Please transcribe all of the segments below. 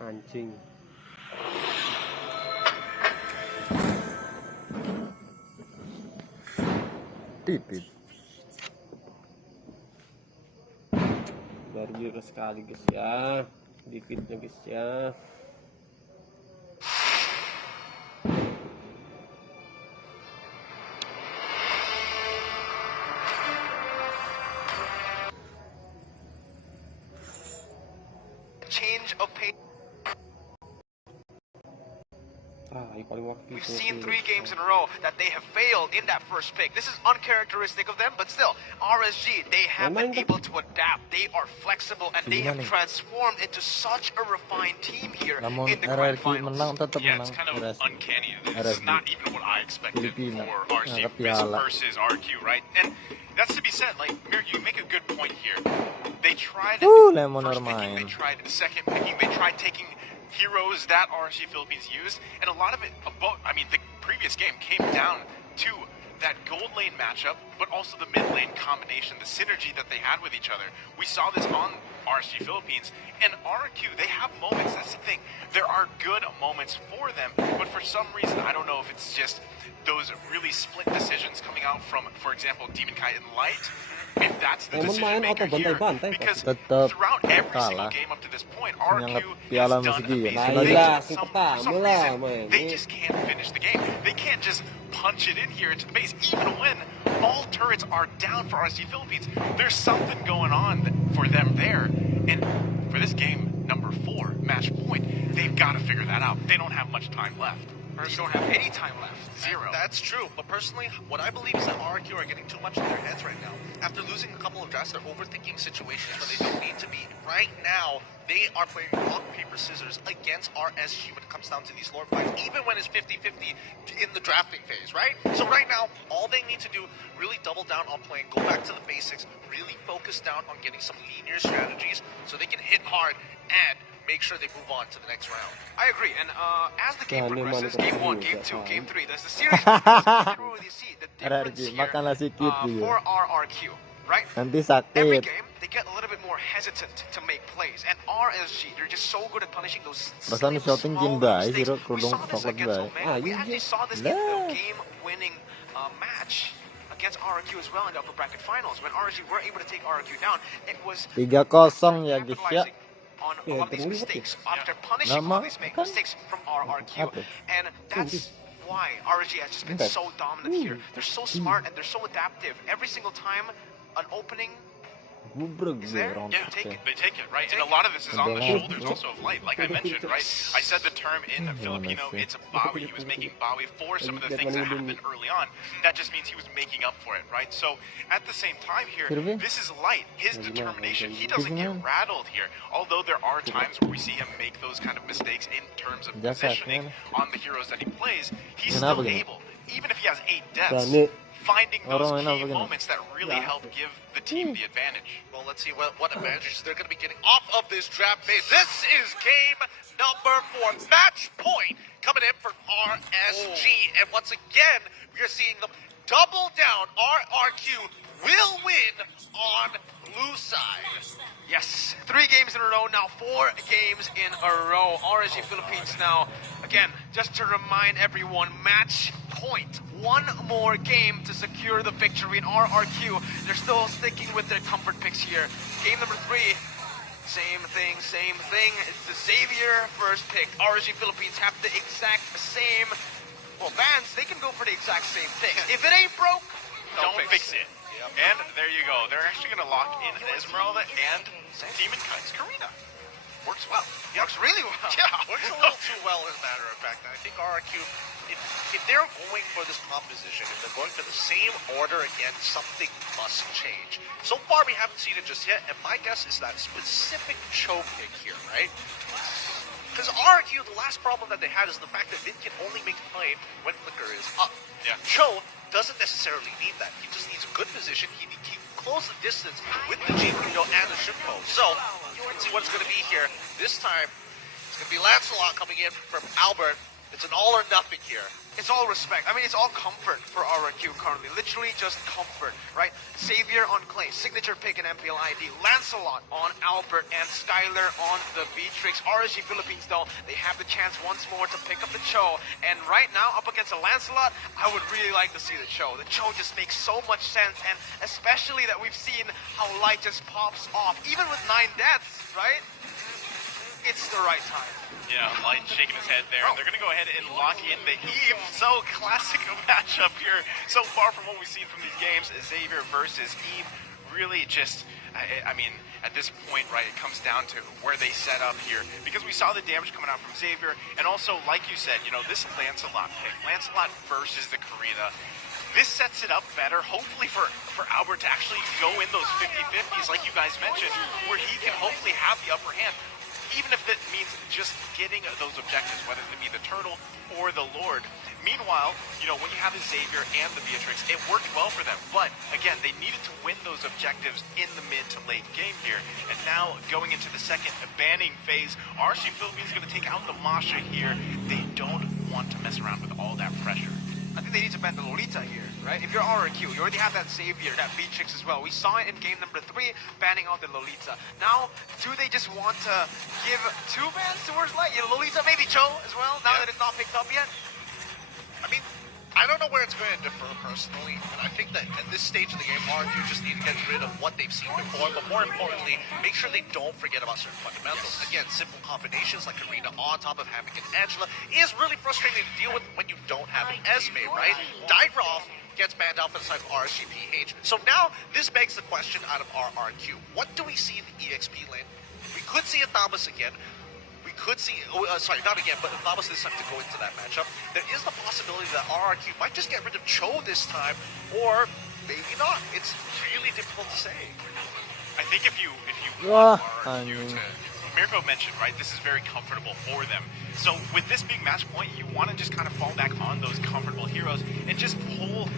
Anjing. Titit. Baru sekali guys ya. Dikitnya guys ya. Change of pace. We've seen 3 games in a row that they have failed in that first pick. This is uncharacteristic of them, but still, RSG, they have been able to adapt. They are flexible, and they have transformed into such a refined team here in the Grand Finals. Yeah, it's kind of uncanny. This is not even what I expected for RSG versus RRQ, right? And that's to be said. Like, Mir, you make a good point here. They tried first picking, they tried second picking, they tried taking heroes that RSG Philippines used, and a lot of it, the previous game came down to that gold lane matchup, but also the mid lane combination, the synergy that they had with each other. We saw this on RSG Philippines, and RRQ, they have moments, that's the thing. There are good moments for them, but for some reason, I don't know if it's just those really split decisions coming out from, for example, Demon Kai and Light, if that's the decision maker here, because throughout every single game up to this point, RRQ has done amazing things. For some reason, they just can't finish the game. They can't just punch it in here into the base, even when all turrets are down for RSG Philippines. There's something going on for them there, and for this game, number 4, match point, they've got to figure that out. They don't have much time left. You don't have any time left. 0. That's true, but personally, what I believe is that RRQ are getting too much in their heads right now. After losing a couple of drafts, they're overthinking situations where they don't need to be. Right now, they are playing rock, paper, scissors against RSG when it comes down to these lore fights, even when it's 50-50 in the drafting phase, right? So right now, all they need to do, really double down on playing, go back to the basics, really focus down on getting some linear strategies so they can hit hard and make sure they move on to the next round. I agree, and as the game progresses, game 1, game 2, game 3, there's the series progresses, you can really see the difference here for RRQ, right? Every game, they get a little bit more hesitant to make plays, and RSG, they're just so good at punishing those small mistakes. We saw this against Omega. We actually saw this in the game-winning match against RRQ as well in the upper bracket finals. When RSG were able to take RRQ down, it was 3-0 ya guys ya. on a lot of these mistakes, after punishing all these mistakes from RRQ. And that's why RSG has just been so dominant here. They're so smart and they're so adaptive. Every single time an opening is there, they take it, right? And a lot of this is on the shoulders also of Light. Like I mentioned, right? I said the term in Filipino, it's a bawi. He was making bawi for some of the things that happened early on. That just means he was making up for it, right? So at the same time here, this is Light, his determination. He doesn't get rattled here. Although there are times where we see him make those kind of mistakes in terms of positioning on the heroes that he plays, he's still able, even if he has 8 deaths, finding those key moments that really help give the team the advantage. Well, let's see what advantages they're going to be getting off of this draft phase. This is game number 4, match point coming in for RSG. And once again, we are seeing them double down. RRQ will win on blue side. Yes, 3 games in a row, now 4 games in a row. RSG Philippines now, again, just to remind everyone, match point. 1 more game to secure the victory in RRQ. They're still sticking with their comfort picks here. Game number 3, same thing. It's the Xavier first pick. RSG Philippines have the exact same, well, Vans, they can go for the exact same thing. If it ain't broke, don't fix it. Yep. And there you go. They're actually going to lock in Esmeralda and Demon Kai's Karina. Works well. Yep. Works really well. Yeah, works a little too well, as a matter of fact. And I think RRQ, if they're going for this composition, if they're going for the same order again, something must change. So far, we haven't seen it just yet, and my guess is that specific Cho pick here, right? Because RRQ, the last problem that they had is the fact that Vin can only make a play when Flicker is up. Yeah. Cho doesn't necessarily need that. He just needs a good position. He can close the distance with the G-Rito and the Shunpo. So, let's see what it's going to be here. This time, it's going to be Lancelot coming in from Albert. It's an all or nothing here. It's all respect. I mean, it's all comfort for RRQ currently. Literally just comfort, right? Xavier on Clay, signature pick in MPL ID. Lancelot on Albert and Skylar on the Beatrix. RSG Philippines, though, they have the chance once more to pick up the Cho. And right now, up against a Lancelot, I would really like to see the Cho. The Cho just makes so much sense, and especially that we've seen how Light just pops off, even with 9 deaths, right? It's the right time. Yeah, Light shaking his head there. They're going to go ahead and lock in the Eve. So classic matchup here. So far from what we've seen from these games, Xavier versus Eve really just, I mean, at this point, right, it comes down to where they set up here. Because we saw the damage coming out from Xavier. And also, like you said, you know, this Lancelot pick, Lancelot versus the Karina, this sets it up better, hopefully for Albert to actually go in those 50-50s, like you guys mentioned, where he can hopefully have the upper hand. Even if that means just getting those objectives, whether it be the Turtle or the Lord. Meanwhile, you know, when you have the Xavier and the Beatrix, it worked well for them. But, again, they needed to win those objectives in the mid to late game here. And now, going into the second banning phase, RSG Philippines is going to take out the Masha here. They don't want to mess around with all that pressure. I think they need to ban the Lolita here, right? If you're RRQ, you already have that Xavier, that Beatrix as well. We saw it in game number 3, banning out the Lolita. Now, do they just want to give 2 bans towards Light? You know, Lolita, maybe Cho as well, now that it's not picked up yet? I mean, I don't know where it's going to differ personally, and I think that at this stage of the game, RRQ just need to get rid of what they've seen before, but more importantly, make sure they don't forget about certain fundamentals. Again, simple combinations like Arena on top of Hammock and Angela is really frustrating to deal with when you don't have an Esme, right? Dive-Off gets banned out for the side of RSG VH. So now, this begs the question out of RRQ. What do we see in the EXP lane? We could see a Thomas again. We could see, sorry, not again, but Thomas this time to go into that matchup. There is the possibility that RRQ might just get rid of Cho this time, or maybe not. It's really difficult to say. I think if you want RRQ to, Mirko mentioned, right, this is very comfortable for them. So with this big match point, you want to just kind of fall back on those comfortable heroes and just pull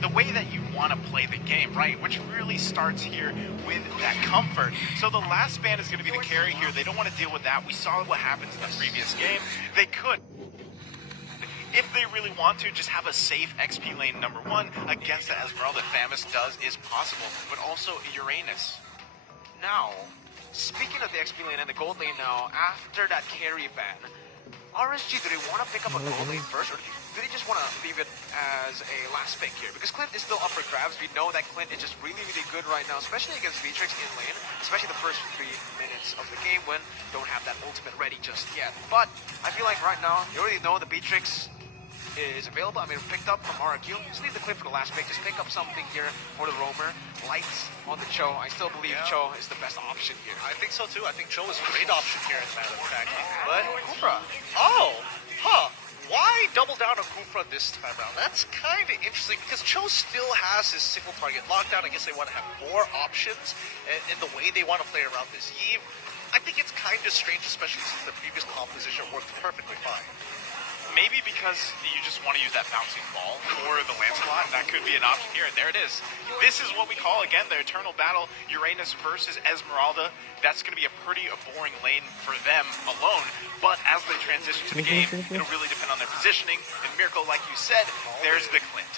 the way that you want to play the game, right? Which really starts here with that comfort. So the last ban is going to be the carry here. They don't want to deal with that. We saw what happens in the previous game. They could, if they really want to, just have a safe XP lane number 1 against the Esmeralda. Thamus does is possible, but also Uranus. Now, speaking of the XP lane and the gold lane now, after that carry ban, RSG, do they want to pick up a gold lane first, or do they just want to leave it as a last pick here? Because Clint is still up for grabs. We know that Clint is just really, really good right now, especially against Beatrix in lane, especially the first 3 minutes of the game when don't have that ultimate ready just yet. But I feel like right now, you already know the Beatrix is available. I mean, picked up from RRQ. Just leave the Clint for the last pick. Just pick up something here for the roamer. Lights on the Cho. I still believe Cho is the best option here. I think so too. I think Cho is a great option here, as a matter of fact. But Kufra. Why double down on Kufra this time around? That's kind of interesting because Cho still has his single target lockdown. I guess they want to have more options in the way they want to play around this Eve. I think it's kind of strange, especially since the previous composition worked perfectly fine. Maybe because you just want to use that bouncing ball for the Lancelot. That could be an option here, and there it is. This is what we call, again, the eternal battle, Uranus versus Esmeralda. That's going to be a pretty boring lane for them alone, but as they transition to the game, it'll really depend on their positioning. And Mirko, like you said, there's the Clint.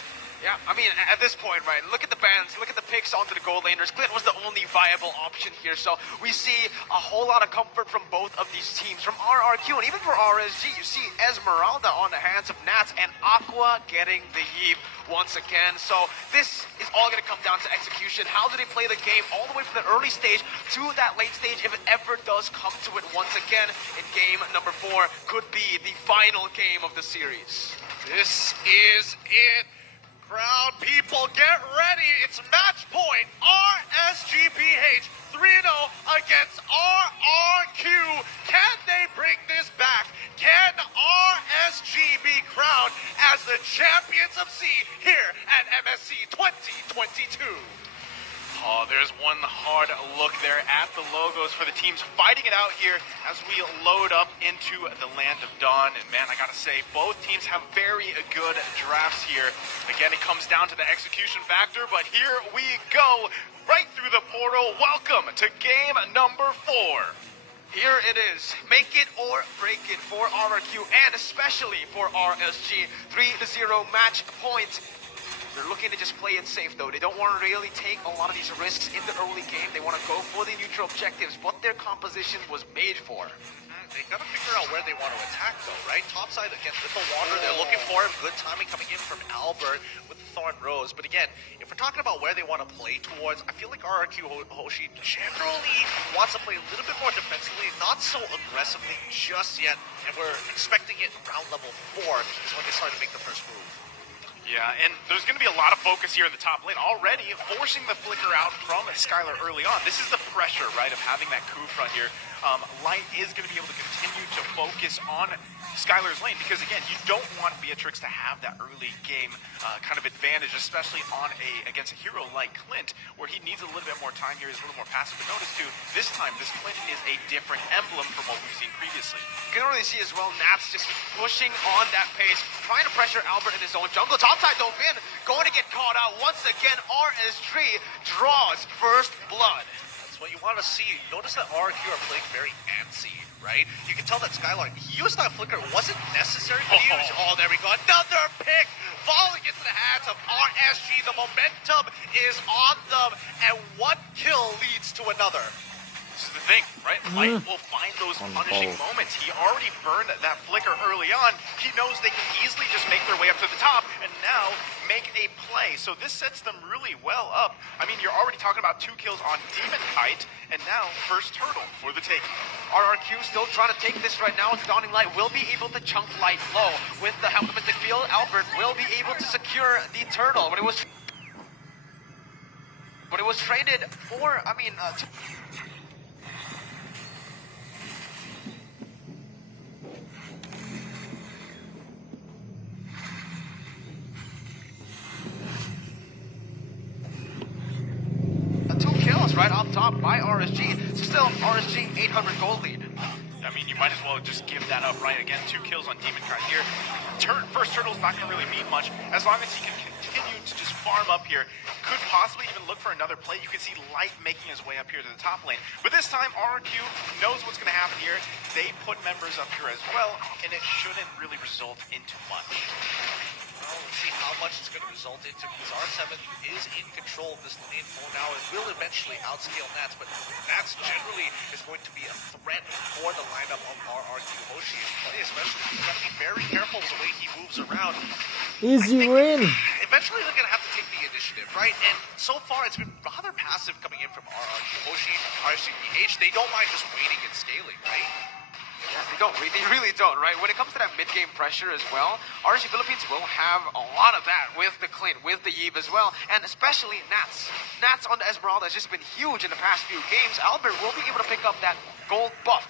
Yeah, I mean, at this point, right, look at the bans, look at the picks onto the gold laners. Clint was the only viable option here, so we see a whole lot of comfort from both of these teams. From RRQ and even for RSG, you see Esmeralda on the hands of Nats and Aqua getting the Yeep once again. So this is all going to come down to execution. How do they play the game all the way from the early stage to that late stage if it ever does come to it once again in game number 4? Could be the final game of the series. This is it. Crowd people, get ready. It's match point. RSGPH 3-0 against RRQ. Can they bring this back? Can RSG be crowned as the champions of C here at MSC 2022? Oh, there's one hard look there at the logos for the teams fighting it out here as we load up into the Land of Dawn. And man, I gotta say, both teams have very good drafts here. Again, it comes down to the execution factor, but here we go, right through the portal. Welcome to game number 4. Here it is. Make it or break it for RRQ and especially for RSG. 3-0 match point. They're looking to just play it safe though. They don't want to really take a lot of these risks in the early game. They want to go for the neutral objectives, what their composition was made for. They gotta figure out where they want to attack though, right? Topside against the water, they're looking for him. Good timing coming in from Albert with the Thorn Rose. But again, if we're talking about where they want to play towards, I feel like RRQ Hoshi generally wants to play a little bit more defensively, not so aggressively just yet. And we're expecting it around level 4 is when they start to make the first move. Yeah, and there's going to be a lot of focus here in the top lane already, forcing the flicker out from Skylar early on. This is the pressure, right, of having that coup front here. Light is going to be able to continue to focus on Skylar's lane because, again, you don't want Beatrix to have that early game kind of advantage, especially on against a hero like Clint, where he needs a little bit more time here. He's a little more passive. But notice, too, this time, this Clint is a different emblem from what we've seen previously. You can really see as well, Nats just pushing on that pace, trying to pressure Albert in his own jungle. Topside though, Vin going to get caught out once again. RSG draws first blood. What you want to see, notice that RRQ are playing very antsy, right? You can tell that Skylar, he used that flicker, it wasn't necessary, but he used, oh, there we go, another pick falling into the hands of RSG. The momentum is on them, and one kill leads to another. This is the thing, right? Light will find those punishing moments. He already burned that flicker early on. He knows they can easily just make their way up to the top and now make a play. So this sets them really well up. I mean, you're already talking about 2 kills on Demon Kite and now first turtle for the taking. RRQ still trying to take this right now. With Dawning Light will be able to chunk Light low. With the Alchemistic Field, Albert will be able to secure the turtle. But it was traded for, I mean, right up top by RSG. Still, RSG 800 gold lead. I mean, you might as well just give that up, right? Again, 2 kills on Demon Kite here. First turtle's not going to really mean much as long as he can continue to just farm up here. Could possibly even look for another play. You can see Light making his way up here to the top lane. But this time, RRQ knows what's going to happen here. They put members up here as well, and it shouldn't really result into much. Well, let's see how much it's going to result into, because R7 is in control of this lane for now and will eventually outscale Nats, but Nats generally is going to be a threat for the lineup of RRQ Hoshi, especially he's got to be very careful with the way he moves around. Easy win. Eventually they're going to have to take the initiative, right? And so far it's been rather passive coming in from RRQ Hoshi, RCPH. They don't mind just waiting and scaling, right? Yeah, they really don't, right? When it comes to that mid-game pressure as well, RSG Philippines will have a lot of that with the Clint, with the Yves as well, and especially Nats. Nats on the Esmeralda has just been huge in the past few games. Albert will be able to pick up that gold buff.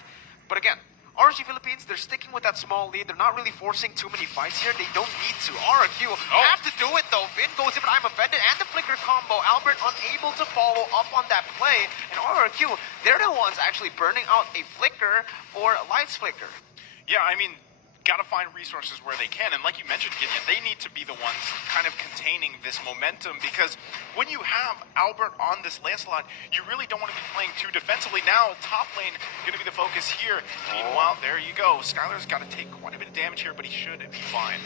But again, RSG Philippines, they're sticking with that small lead. They're not really forcing too many fights here. They don't need to. RRQ have to do it though. Vin goes in, but I'm offended. And the flicker combo. Albert unable to follow up on that play. And RRQ, they're the ones actually burning out a flicker for Light's flicker. Yeah, I mean, gotta find resources where they can, and like you mentioned, Gideon, they need to be the ones kind of containing this momentum, because when you have Albert on this Lancelot, you really don't want to be playing too defensively. Now, top lane gonna be the focus here. Meanwhile, there you go. Skylar's gotta take quite a bit of damage here, but he should be fine.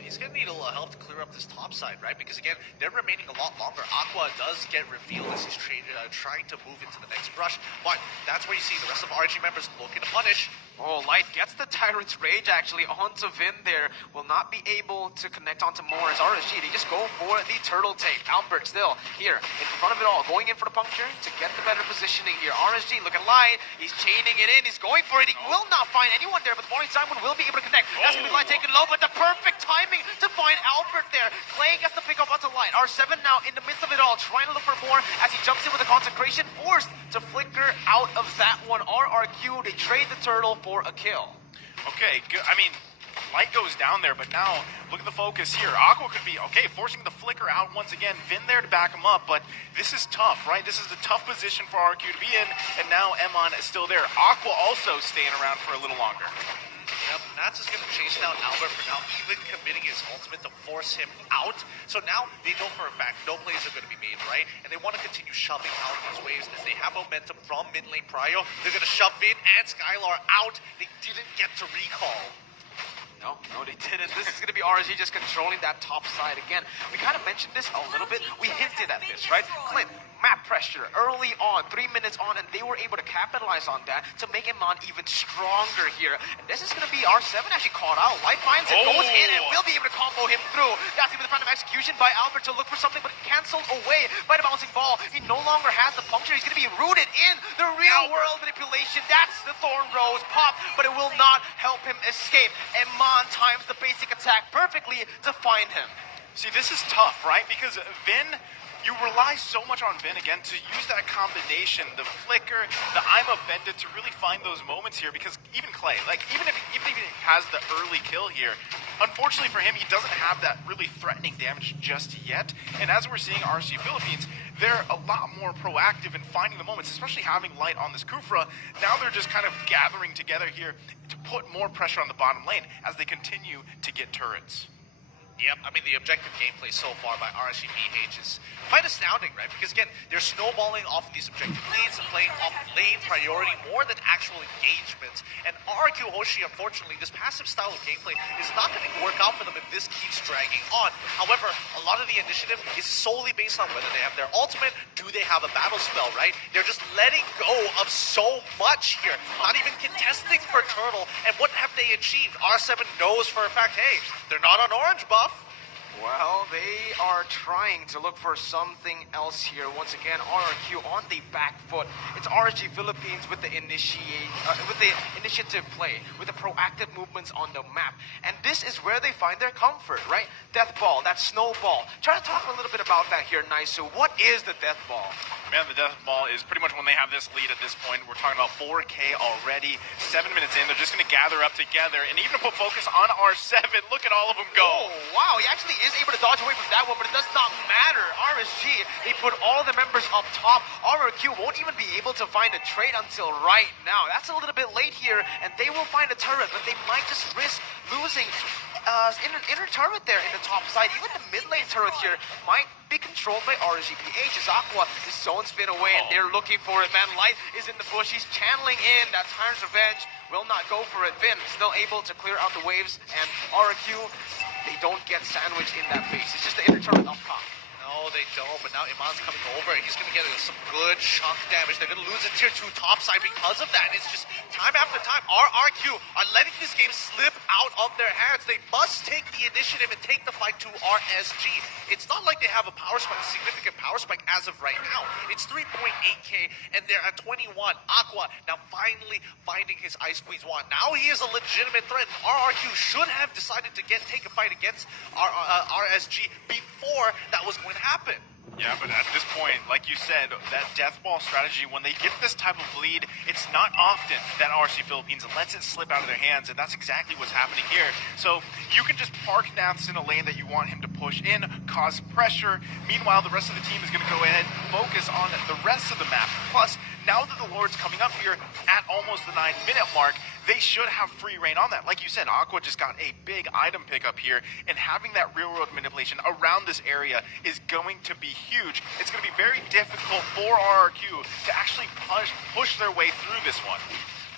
He's going to need a little help to clear up this top side, right? Because again, they're remaining a lot longer. Aqua does get revealed as he's trying to move into the next brush, but that's where you see the rest of RG members looking to punish. Oh, Light gets the Tyrant's Rage actually onto Vin there. Will not be able to connect onto more as RSG. They just go for the turtle take. Albert still here in front of it all, going in for the puncture to get the better positioning here. RSG, look at Light. He's chaining it in. He's going for it. He will not find anyone there, but the Falling Simon will be able to connect. That's going to be Light taken low, but the perfect timing to find Albert there. Clay gets the pick up onto Light. R7 now in the midst of it all, trying to look for more as he jumps in with a consecration, forced to flicker out of that one. RRQ, they trade the turtle for a kill. Okay, good. I mean, Light goes down there, but now look at the focus here. Aqua could be, okay, forcing the flicker out once again. Vin there to back him up, but this is tough, right? This is a tough position for RRQ to be in, and now Emon is still there. Aqua also staying around for a little longer. Yep, Nats is going to chase down Albert for now, even committing his ultimate to force him out. So now they know for a fact no plays are going to be made, right? And they want to continue shoving out these waves as they have momentum from mid lane prio. They're going to shove Vin and Skylar out. They didn't get to recall. No, they didn't. This is going to be RSG just controlling that top side again. We kind of mentioned this a little bit. We hinted at this, right? Clint, map pressure early on, 3 minutes on, and they were able to capitalize on that to make Emon even stronger here. And this is going to be R7 actually caught out. Light finds it, goes in, and will be able to combo him through. That's going to be the kind of execution by Albert to look for something, but canceled away by the bouncing ball. He no longer has the puncture. He's going to be rooted in the real world manipulation. That's the Thorn Rose pop, but it will not help him escape. Emon times the basic attack perfectly to find him. See, this is tough, right? Because Vin, you rely so much on Vin again to use that combination, the flicker, the I'm offended, to really find those moments here. Because even Clay, like even if he has the early kill here, unfortunately for him, he doesn't have that really threatening damage just yet. And as we're seeing RC Philippines, they're a lot more proactive in finding the moments, especially having Light on this Kufra. Now they're just kind of gathering together here to put more pressure on the bottom lane as they continue to get turrets. Yep, I mean, the objective gameplay so far by RSG VH is quite astounding, right? Because, again, they're snowballing off of these objective lanes and playing off lane priority more than actual engagement. And RRQ Hoshi, unfortunately, this passive style of gameplay is not going to work out for them if this keeps dragging on. However, a lot of the initiative is solely based on whether they have their ultimate, do they have a battle spell, right? They're just letting go of so much here, not even contesting for Turtle. And what have they achieved? R7 knows for a fact, hey, they're not on orange buff. Well, they are trying to look for something else here. Once again, RRQ on the back foot. It's RSG Philippines with the initiative play, with the proactive movements on the map. And this is where they find their comfort, right? Death Ball, that snowball. Try to talk a little bit about that here, Naisu. What is the Death Ball? Man, the Death Ball is pretty much when they have this lead at this point. We're talking about 4K already. 7 minutes in, they're just going to gather up together. And even to put focus on R7, look at all of them go. Oh, wow, he actually is able to dodge away from that one, but it does not matter. RSG, they put all the members up top. RRQ won't even be able to find a trade until right now. That's a little bit late here, and they will find a turret, but they might just risk losing inner turret there in the top side. Even the mid lane turret here might be controlled by RSGPH as Aqua is zones Vin away, and they're looking for it. Man, Light is in the bush. He's channeling in. That Tyrant's Revenge will not go for it. Vin still able to clear out the waves, and RRQ, they don't get sandwiched in that base. It's just the inner turret up top. No, they don't, but now Iman's coming over. He's going to get some good chunk damage. They're going to lose a tier 2 top side because of that. It's just time after time, RRQ are letting this game slip out of their hands. They must take the initiative and take the fight to RSG. It's not like they have a power spike, a significant power spike as of right now. It's 3.8k, and they're at 21. Aqua now finally finding his Ice Queen's wand. Now he is a legitimate threat. RRQ should have decided to take a fight against RSG before that was going to happen. Yeah, but at this point, like you said, that Death Ball strategy, when they get this type of lead, it's not often that RC Philippines lets it slip out of their hands, and that's exactly what's happening here. So you can just park Naths in a lane that you want him to push in, cause pressure. Meanwhile, the rest of the team is going to go ahead and focus on the rest of the map. Plus, now that the Lord's coming up here at almost the 9-minute mark, they should have free reign on that. Like you said, Aqua just got a big item pickup here, and having that real-world manipulation around this area is going to be huge. It's going to be very difficult for RRQ to actually push their way through this one.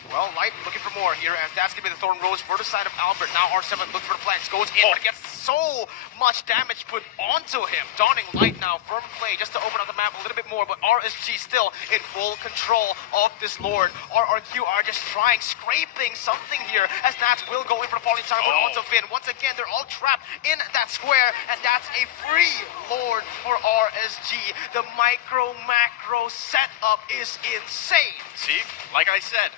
Well, Light looking for more here, as that's going to be the Thorn Rose for the side of Albert. Now R7 looks for the flanks, goes in, but it gets so much damage put onto him. Donning Light now, firm play, just to open up the map a little bit more, but RSG still in full control of this Lord. RRQ are just trying, scraping something here, as Nats will go in for the falling time, but onto Vin. Once again, they're all trapped in that square, and that's a free Lord for RSG. The micro-macro setup is insane. See, like I said,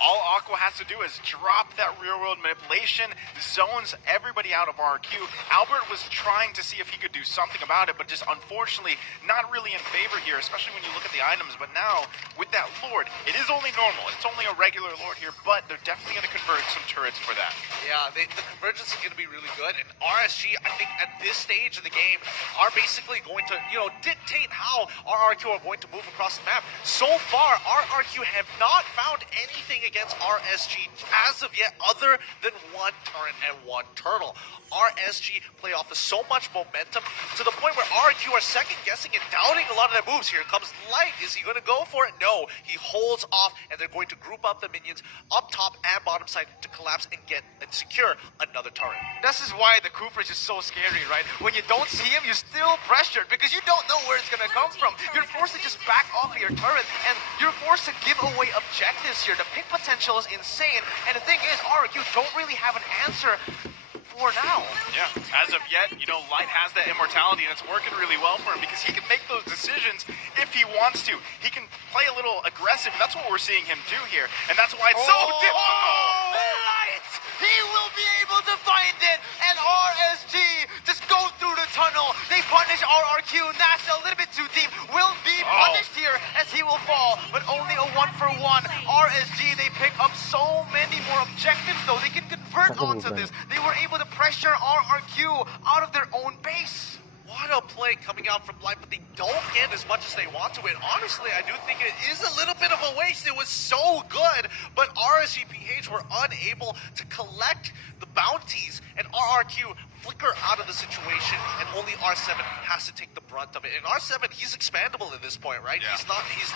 All Aqua has to do is drop that real-world manipulation, zones everybody out of RRQ. Albert was trying to see if he could do something about it, but just unfortunately not really in favor here, especially when you look at the items. But now, with that Lord, it is only normal. It's only a regular Lord here, but they're definitely going to convert some turrets for that. Yeah, the convergence is going to be really good, and RSG, I think at this stage of the game, are basically going to, dictate how RRQ are going to move across the map. So far, RRQ have not found anything against RSG as of yet, other than one turret and one turtle. RSG play off of so much momentum to the point where RRQ are second guessing and doubting a lot of their moves. Here comes Light. Is he going to go for it? No. He holds off, and they're going to group up the minions up top and bottom side to collapse and get and secure another turret. This is why the Cooper is just so scary, right? When you don't see him, you're still pressured because you don't know where it's going to come from. You're forced to just back off of your turret, and you're forced to give away objectives here. The pick potential is insane, and the thing is, RRQ don't really have an answer for now. Yeah, as of yet, Light has that immortality, and it's working really well for him because he can make those decisions if he wants to. He can play a little aggressive, and that's what we're seeing him do here, and that's why it's so difficult. Light! He will be able to find it, and RSG just go through the tunnel. They punish RRQ. That's a little bit too deep. Will be punished here as he will fall, but only a 1-for-1. RSG, they pick up so many more objectives, though. They can convert onto this. They were able to pressure RRQ out of their own base. What a play coming out from Light, but they don't get as much as they want to. And honestly, I do think it is a little bit of a waste. It was so good, but RSGPH were unable to collect the bounties, and RRQ flicker out of the situation, and only R7 has to take the brunt of it. And R7, he's expandable at this point, right? Yeah. He's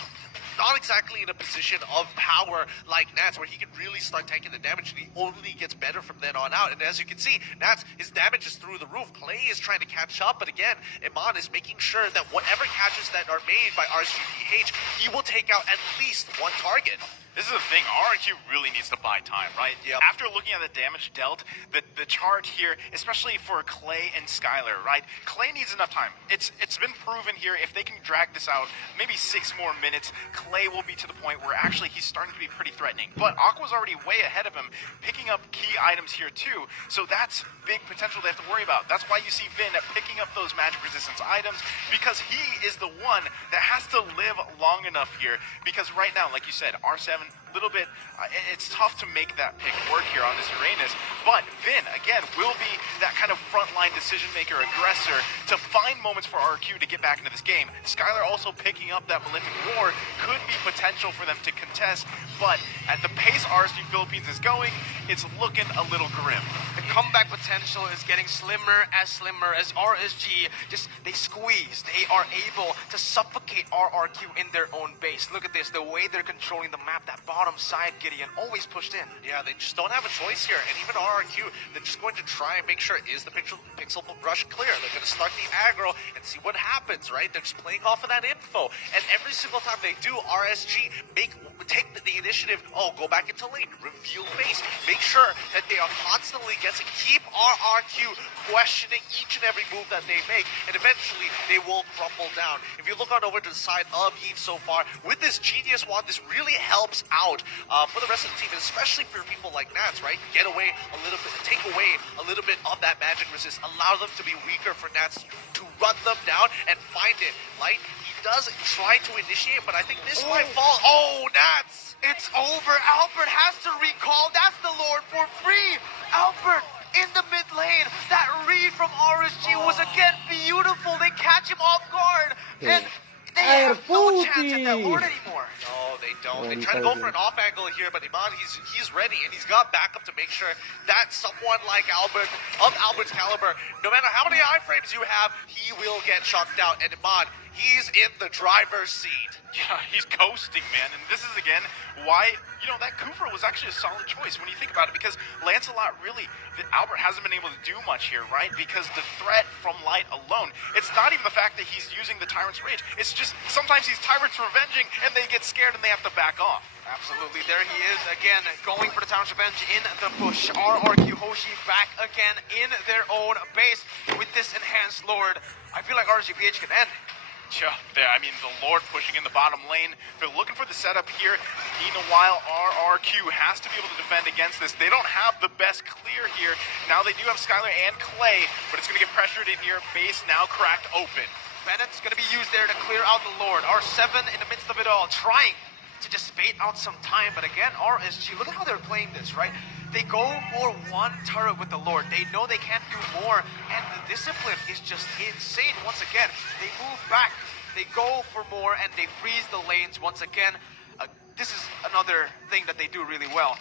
not exactly in a position of power like Nats, where he can really start taking the damage, and he only gets better from then on out. And as you can see, Nats, his damage is through the roof. Clay is trying to catch up, but again, Iman is making sure that whatever catches that are made by RSGPH, he will take out at least one target. This is the thing, RRQ really needs to buy time, right? Yep. After looking at the damage dealt, the chart here, especially for Clay and Skylar, right? Clay needs enough time. It's been proven here, if they can drag this out, maybe 6 more minutes, Clay will be to the point where actually he's starting to be pretty threatening. But Aqua's already way ahead of him, picking up key items here too, so that's big potential they have to worry about. That's why you see Vin picking up those magic resistance items, because he is the one that has to live long enough here, because right now, like you said, R7, little bit, it's tough to make that pick work here on this Uranus, but Vin, again, will be that kind of frontline decision maker, aggressor, to find moments for RRQ to get back into this game. Skylar also picking up that Malefic Roar could be potential for them to contest, but at the pace RSG Philippines is going, it's looking a little grim. The comeback potential is getting slimmer as RSG they squeeze. They are able to suffocate RRQ in their own base. Look at this, the way they're controlling the map, that bottom side, Gideon, always pushed in. Yeah, they just don't have a choice here. And even RRQ, they're just going to try and make sure, is the pixel rush clear? They're going to start the aggro and see what happens, right? They're just playing off of that info. And every single time they do, RSG take the initiative. Oh, go back into lane, reveal face. Make sure that they are constantly guessing. Keep RRQ questioning each and every move that they make, and eventually they will crumble down. If you look on over to the side of Eve so far, with this Genius Wand, this really helps out for the rest of the team, especially for people like Nats, right? Get away a little bit, take away a little bit of that magic resist, allow them to be weaker for Nats to run them down and find it. Light, he does try to initiate, but I think this might fall. Oh, Nats! It's over. Albert has to recall. That's the Lord for free. Albert in the mid lane. That read from RSG was again beautiful. They catch him off guard. And they have no chance at that Lord anymore. No, they don't. They try to go for an off angle here, but Iman, he's ready, and he's got backup to make sure that someone like Albert, of Albert's caliber, no matter how many iframes you have, he will get chucked out. And Iman, he's in the driver's seat. Yeah, he's coasting, man. And this is, again, why, that Kufra was actually a solid choice when you think about it, because Lancelot really, Albert hasn't been able to do much here, right? Because the threat from Light alone, it's not even the fact that he's using the Tyrant's Rage. It's just sometimes these Tyrants revenging and they get scared and they have to back off. Absolutely. There he is again, going for the Tyrant's Revenge in the push. RRQ Hoshi back again in their own base with this enhanced Lord. I feel like RGPH can end. Yeah, I mean, the Lord pushing in the bottom lane. They're looking for the setup here. Meanwhile, RRQ has to be able to defend against this. They don't have the best clear here. Now they do have Skylar and Clay, but it's going to get pressured in here. Base now cracked open. Bennett's going to be used there to clear out the Lord. R7 in the midst of it all, trying to just bait out some time. But again, RSG, look at how they're playing this, right? They go for one turret with the Lord. They know they can't do more, and the discipline is just insane. Once again, they move back, they go for more, and they freeze the lanes once again. This is another thing that they do really well.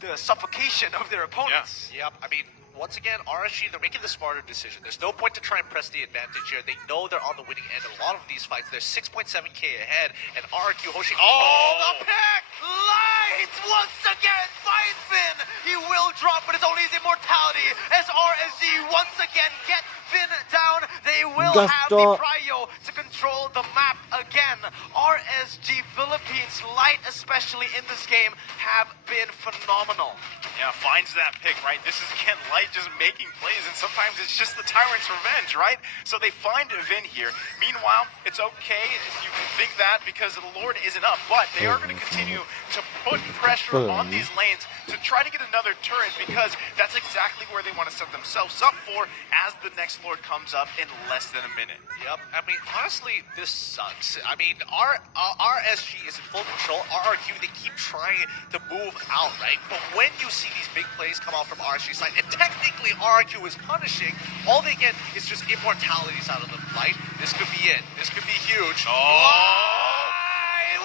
The suffocation of their opponents. Yep, I mean, once again, RSG, they're making the smarter decision. There's no point to try and press the advantage here. They know they're on the winning end in a lot of these fights. They're 6.7k ahead, and RRQ Hoshi... Oh, the pick! Light once again finds Finn! He will drop, but it's only his immortality as RSG once again get Finn down. They will have the prio to control the map again. RSG Philippines, Light especially in this game, have been phenomenal. Yeah, finds that pick, right? This is, again, Light just making plays, and sometimes it's just the Tyrant's revenge, right? So they find Vin here. Meanwhile, it's okay if you can think that because the Lord isn't up, but they are going to continue to put pressure on these lanes to try to get another turret because that's exactly where they want to set themselves up for as the next Lord comes up in less than a minute. Yep, I mean, honestly, this sucks. I mean, RSG is in full control. RRQ, they keep trying to move out, right? But when you see these big plays come out from RSG's side, and technically RRQ is punishing, all they get is just immortalities out of the fight. This could be it. This could be huge.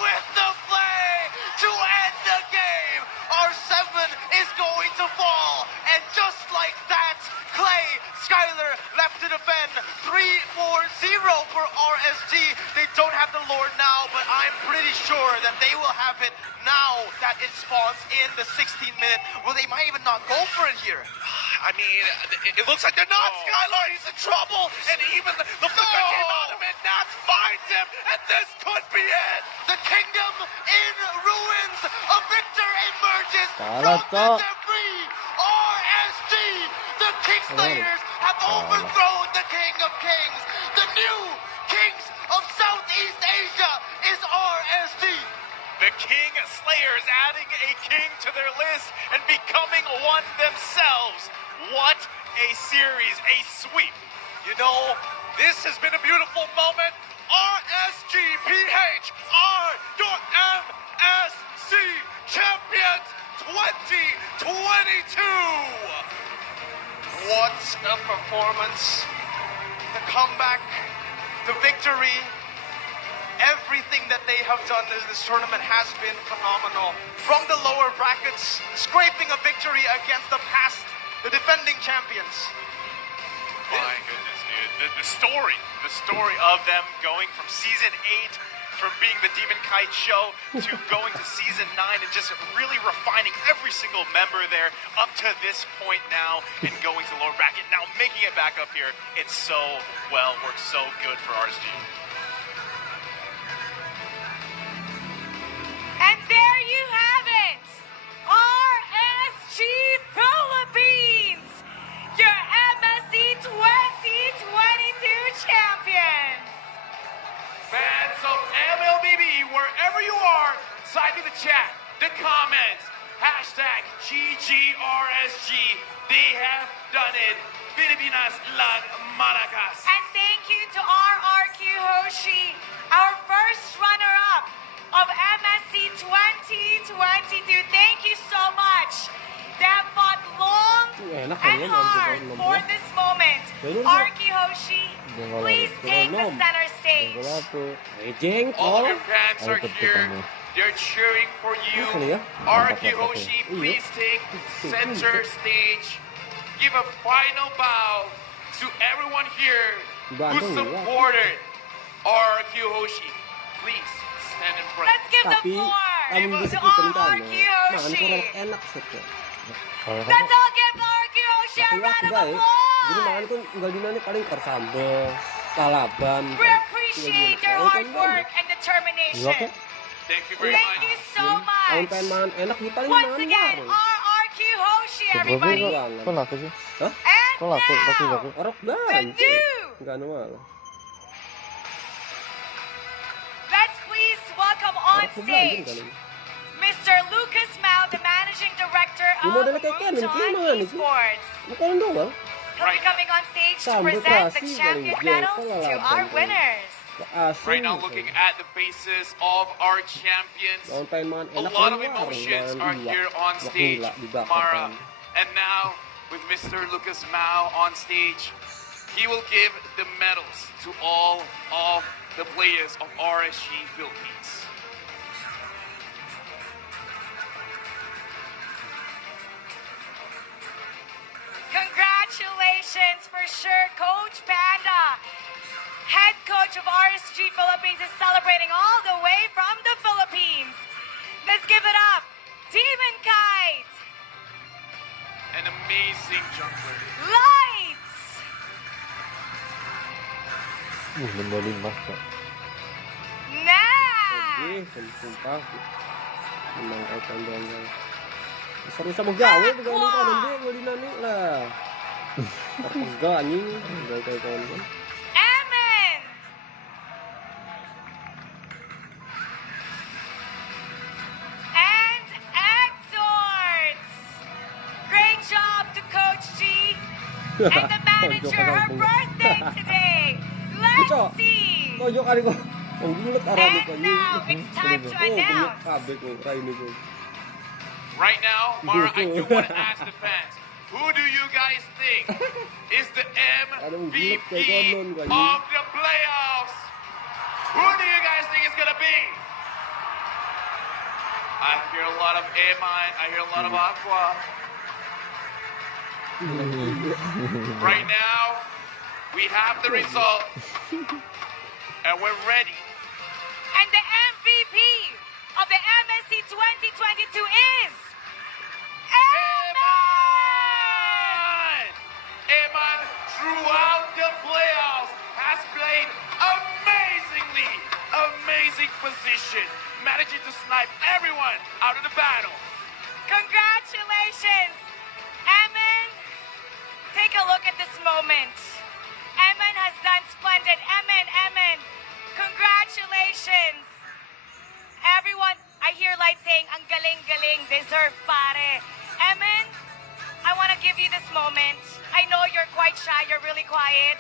With the play to end the game, R7 is going to fall, and just like that, Clay, Skylar left to defend. 3-4-0 for RSG. They don't have the Lord now, but I'm pretty sure that they will have it now that it spawns in the 16th minute. Well, they might even not go for it here. I mean, it looks like they're not. Skylar, he's in trouble, and even the flicker came out of it. Nats finds him, and this could be it. The kingdom in ruins. A victor emerges from the debris. RSG, the Kingslayers, have overthrown the King of Kings. The new Kings of Southeast Asia is RSG. The King Slayers adding a king to their list and becoming one themselves. What a series, a sweep. You know, this has been a beautiful moment. RSG PH are your MSC champions 2022. What a performance. The comeback, the victory. Everything that they have done in this tournament has been phenomenal. From the lower brackets, scraping a victory against the defending champions. My goodness, dude. The story of them going from season 8, from being the Demon Kite show, to going to season 9 and just really refining every single member there up to this point now and going to the lower bracket. Now making it back up here, it's so well, worked so good for RSG. And there you have it, RSG Philippines, your MSC 2022 champions. Fans of MLBB, wherever you are, slide to the chat, the comments, hashtag GGRSG. They have done it. Filipinas lang malakas. And thank you to RRQ Hoshi, our first runner-up of MSC 2022. Thank you so much. They have fought long and hard for this moment. RRQ Hoshi, please take the center stage. All of your fans are here. They're cheering for you. RRQ Hoshi, please take center stage. Give a final bow to everyone here who supported RRQ Hoshi. Please. Let's give the floor to RRQ Hoshi. Let's all give RRQ Hoshi a round of applause. We appreciate your hard work and determination. Thank you very Thank much. you so much. Once again, RRQ Hoshi, everybody. And now, the new on stage, Mr. Lucas Mao, the managing director of Nonton Esports. He'll be coming on stage to present the champion medals to our winners. Right now, looking at the faces of our champions, a lot of emotions are here on stage, Mara. And now, with Mr. Lucas Mao on stage, he will give the medals to all of the players of RSG Philippines. Congratulations for sure, Coach Panda. Head coach of RSG Philippines is celebrating all the way from the Philippines. Let's give it up. Demon Kite. An amazing jungler. Lights. Lima-lima ka. Nah. Sumpah. Memang kaitan doang. Bisa mo gawin, gawin ka hindi, wali nani lah. Enggak anjing, enggak kaitan doang. Amen. And exhorts. Great job to Coach G and the manager. Her birthday today. Let's see. Toyo kali ko. Ang gulat arami ko. And now it's time to announce. Kabe ko, ray ni ko. Right now, Mara, I do want to ask the fans, who do you guys think is the MVP of the playoffs? Who do you guys think it's gonna be? I hear a lot of Eman, I hear a lot of Aqua. Right now, we have the result, and we're ready. And the MVP of the MSC 2022 is Eman! Eman, throughout the playoffs, has played amazing position, managing to snipe everyone out of the battle. Congratulations, Eman. Take a look at this moment. Eman has done splendid. Eman, congratulations. Everyone, I hear Light saying, ang galing-galing, deserve pare. Eman, I want to give you this moment. I know you're quite shy, you're really quiet.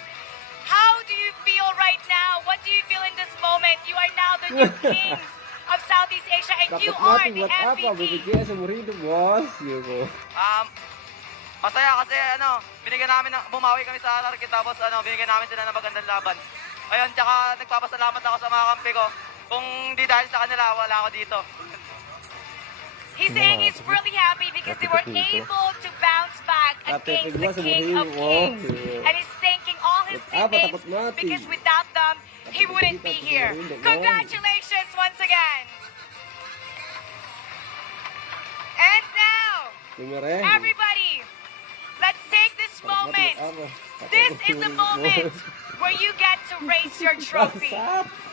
How do you feel right now? What do you feel in this moment? You are now the new kings of Southeast Asia and you are the MVP. Bibigyan sa murido, boss. Masaya kasi binigyan namin bumawi kami sa RRQ tapos binigyan namin sila ng magandang laban. Ayun, tsaka nagpapasalamat ako sa mga kampi ko. Kung di dahil sa kanila, wala ako dito. He's saying he's really happy because they were able to bounce back against the King of Kings. And he's thanking all his teammates because without them, he wouldn't be here. Congratulations once again. And now, everybody, let's take this moment. This is the moment where you get to raise your trophy.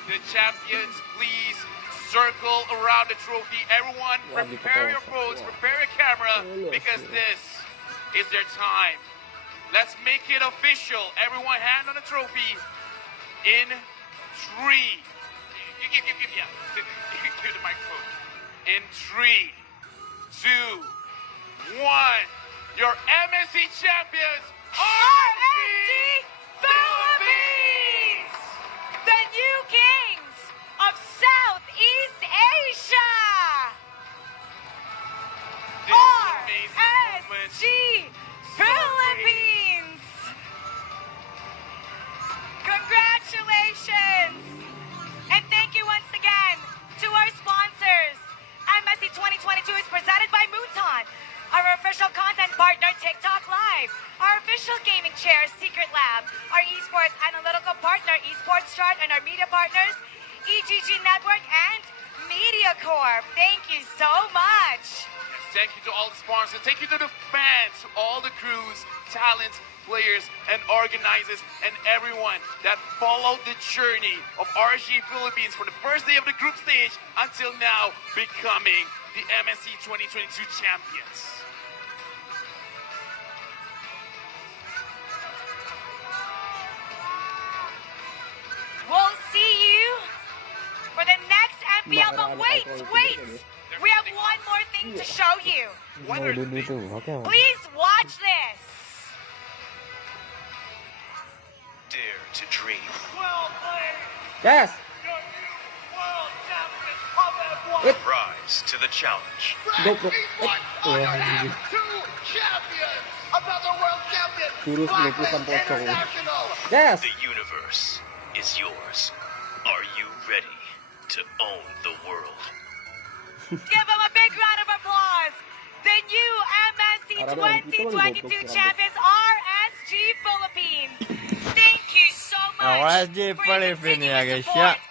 The champions, please circle around the trophy. Everyone, prepare your phones, prepare your camera, because this is their time. Let's make it official. Everyone hand on the trophy. In 3. Give the microphone. In 3, 2, 1. Your MSC champions, RSG Philippines! The new kings of Southeast Asia! RSG Philippines! Congratulations! And thank you once again to our sponsors. MSC 2022 is presented by Nonton, our official content partner TikTok Live, our official gaming chair Secret Lab, our esports analytical partner Esports Chart, and our media partners EGG Network and Media Corp. Thank you so much. Yes, thank you to all the sponsors. Thank you to the fans, to all the crews, talents, players, and organizers, and everyone that followed the journey of RSG Philippines from the first day of the group stage until now becoming the MSC 2022 champions. We'll see you for the next MPL but wait. We have one more thing to show you. Please watch this. Dare to dream. Yes! Rise to the challenge. Go, go. Jurus melupukan pocong. Yes! The universe is yours. Are you ready to own the world? Give them a big round of applause. The new MSC 2022 champions, RSG Philippines. Thank you so much RSG for your Philippines ya continued guys ya. support.